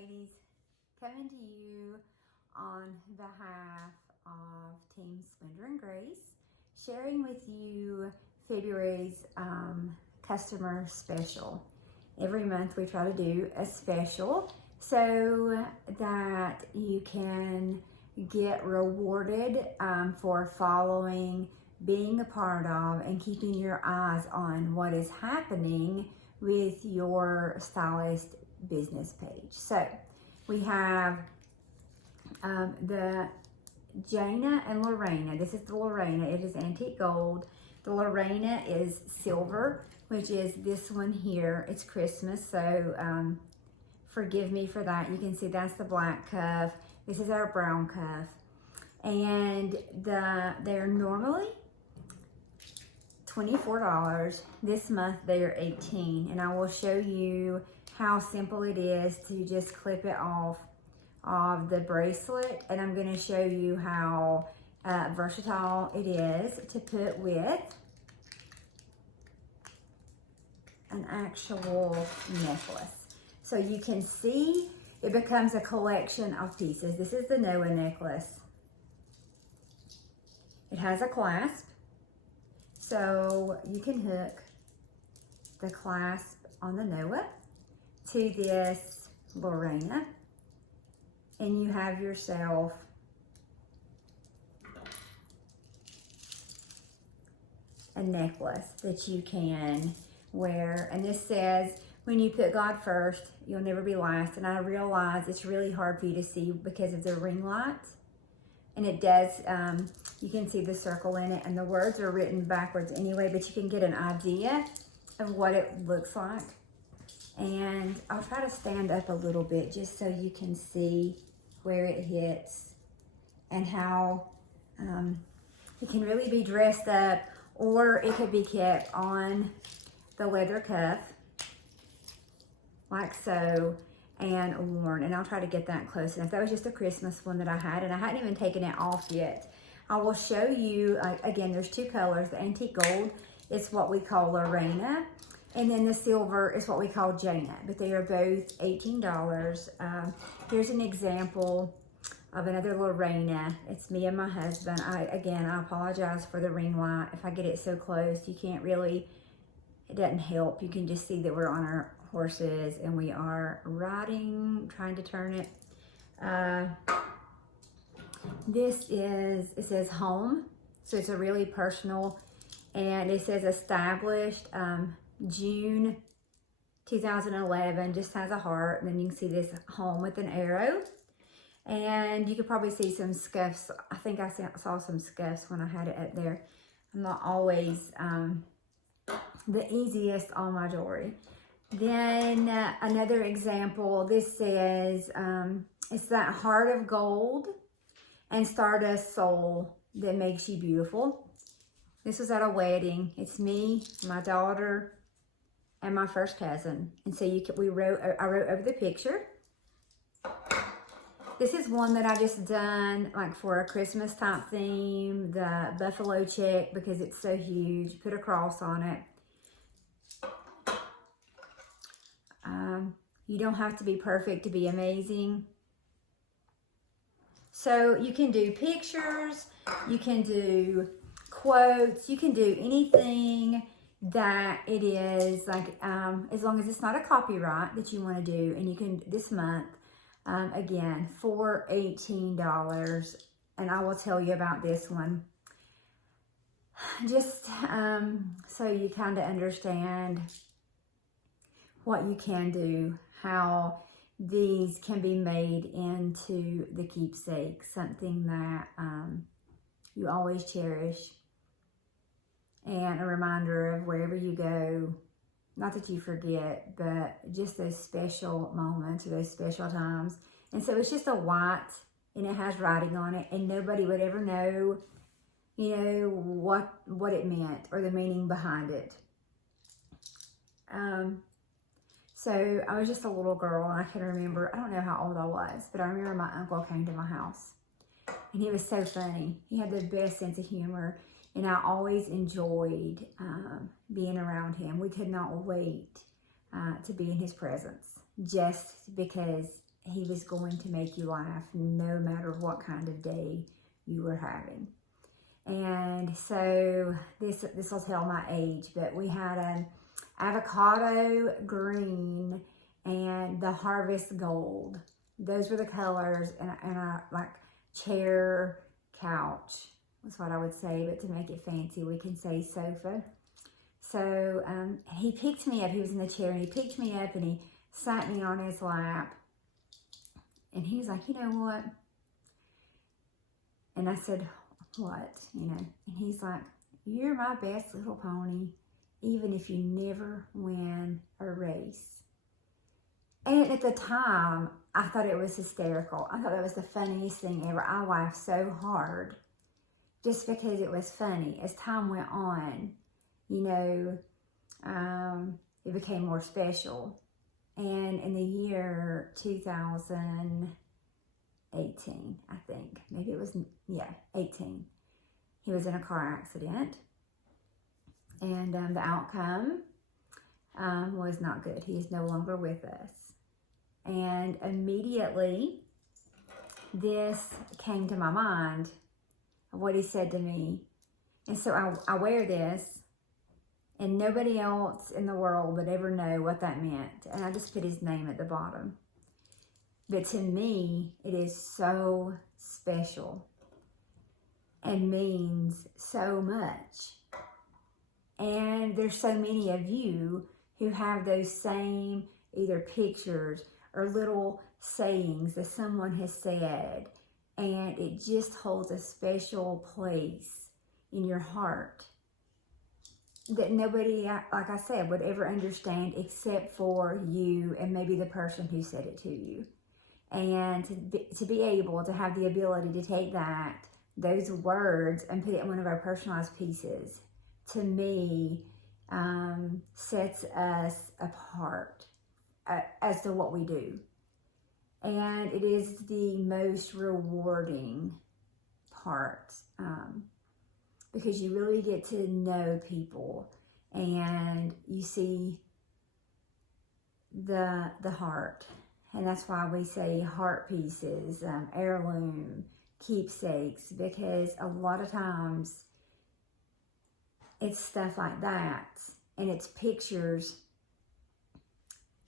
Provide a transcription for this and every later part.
ladies, coming to you on behalf of Team Splendor and Grace, sharing with you February's customer special. Every month we try to do a special so that you can get rewarded for following, being a part of, and keeping your eyes on what is happening with your stylist business page. So we have the Jayna and Lorena. This is the Lorena. It is antique gold. The Lorena is silver, which is this one here. It's Christmas, so forgive me for that. You can see that's the black cuff. This is our brown cuff. And they're normally $24. This month they're $18, and I will show you how simple it is to just clip it off of the bracelet, and I'm going to show you how versatile it is to put with an actual necklace. So you can see it becomes a collection of pieces. This is the Noah necklace. It has a clasp, so you can hook the clasp on the Noah to this Lorena, and you have yourself a necklace that you can wear. And this says, when you put God first, you'll never be last. And I realize it's really hard for you to see because of the ring light. And it does, you can see the circle in it, and the words are written backwards anyway, but you can get an idea of what it looks like. And I'll try to stand up a little bit just so you can see where it hits and how it can really be dressed up, or it could be kept on the leather cuff like so and worn. And I'll try to get that close enough. That was just a Christmas one that I had, and I hadn't even taken it off yet. I will show you, again, there's two colors. The antique gold is what we call Lorena, and then the silver is what we call Jayna, but they are both $18. Here's an example of another Lorena. It's me and my husband. I apologize for the ring light. If I get it so close, you can't really, it doesn't help. You can just see that we're on our horses and we are riding, trying to turn it. This is, it says home, so it's a really personal, and it says established June 2011, just has a heart, and then you can see this home with an arrow, and you could probably see some scuffs. I think I saw some scuffs when I had it up there. I'm not always the easiest on my jewelry. Then another example, this says, it's that heart of gold and stardust soul that makes you beautiful. This was at a wedding. It's me, my daughter, and my first cousin. And so I wrote over the picture. This is one that I just done like for a Christmas type theme, the buffalo check, because it's so huge. Put a cross on it. You don't have to be perfect to be amazing. So you can do pictures, you can do quotes, you can do anything that it is like, as long as it's not a copyright that you want to do. And you can, this month, again, for $18, and I will tell you about this one. Just so you kind of understand what you can do, how these can be made into the keepsake, something that you always cherish, and a reminder of wherever you go, not that you forget, but just those special moments or those special times. And so it's just a white, and it has writing on it, and nobody would ever know, you know, what it meant or the meaning behind it. So I was just a little girl, and I can remember, I don't know how old I was, but I remember my uncle came to my house, and he was so funny. He had the best sense of humor, and I always enjoyed being around him. We could not wait to be in his presence, just because he was going to make you laugh no matter what kind of day you were having. And so this will tell my age, but we had an avocado green and the harvest gold. Those were the colors, and a like chair couch was what I would say, but to make it fancy, we can say sofa. So he picked me up. He was in the chair, and he picked me up, and he sat me on his lap. And he was like, you know what? And I said, what? You know, and he's like, you're my best little pony, even if you never win a race. And at the time, I thought it was hysterical. I thought that was the funniest thing ever. I laughed so hard just because it was funny. As time went on, you know, it became more special. And in the year 2018, I think, maybe it was, 18, he was in a car accident. And the outcome was not good. He is no longer with us. And immediately, this came to my mind, what he said to me. And so I wear this, and nobody else in the world would ever know what that meant. And I just put his name at the bottom. But to me, it is so special and means so much. And there's so many of you who have those same either pictures or little sayings that someone has said, and it just holds a special place in your heart that nobody, like I said, would ever understand except for you and maybe the person who said it to you. And to be able to have the ability to take those words and put it in one of our personalized pieces, to me, sets us apart as to what we do. And it is the most rewarding part, because you really get to know people, and you see the heart. And that's why we say heart pieces, heirloom, keepsakes, because a lot of times it's stuff like that, and it's pictures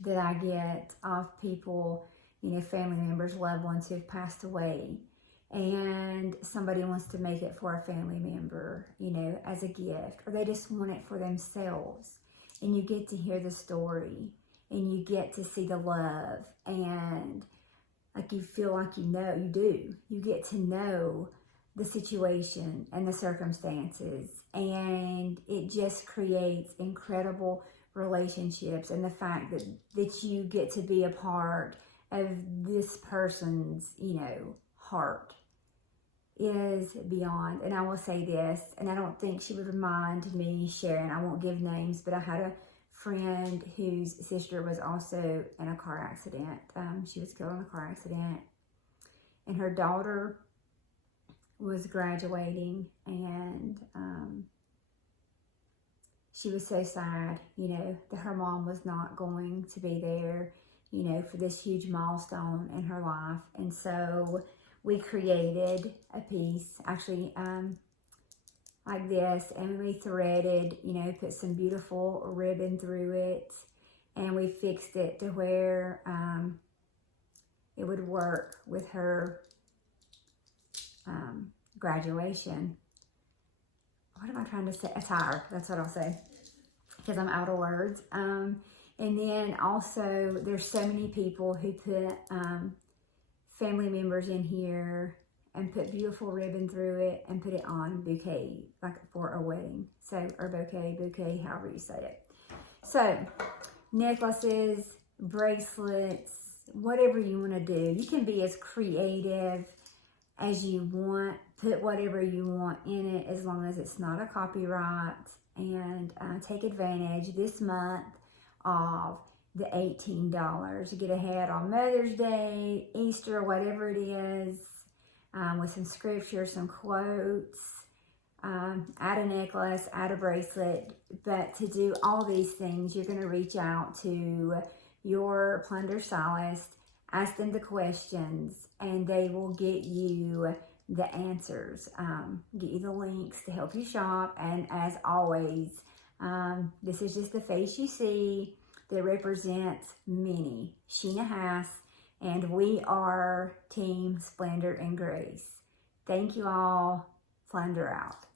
that I get of people, you know, family members, loved ones who have passed away, and somebody wants to make it for a family member, you know, as a gift, or they just want it for themselves. And you get to hear the story, and you get to see the love, and like you feel like you get to know the situation and the circumstances, and it just creates incredible relationships. And the fact that you get to be a part of this person's, you know, heart is beyond. And I will say this, and I don't think she would mind me sharing, I won't give names, but I had a friend whose sister was also in a car accident. She was killed in a car accident, and her daughter was graduating, and she was so sad, you know, that her mom was not going to be there, you know, for this huge milestone in her life. And so we created a piece, actually, like this, and we threaded, you know, put some beautiful ribbon through it, and we fixed it to where it would work with her graduation. What am I trying to say? Attire, that's what I'll say, because I'm out of words. And then also, there's so many people who put family members in here and put beautiful ribbon through it and put it on bouquet, like for a wedding. So, or bouquet, however you say it. So, necklaces, bracelets, whatever you want to do. You can be as creative as you want. Put whatever you want in it, as long as it's not a copyright. And take advantage this month of the $18. Get ahead on Mother's Day, Easter, whatever it is, with some scripture, some quotes, add a necklace, add a bracelet. But to do all these things, you're going to reach out to your plunder stylist, Ask them the questions, and they will get you the answers, get you the links to help you shop. And as always, this is just the face you see that represents many. Sheena Haas, and we are Team Splendor and Grace. Thank you all. Flounder out.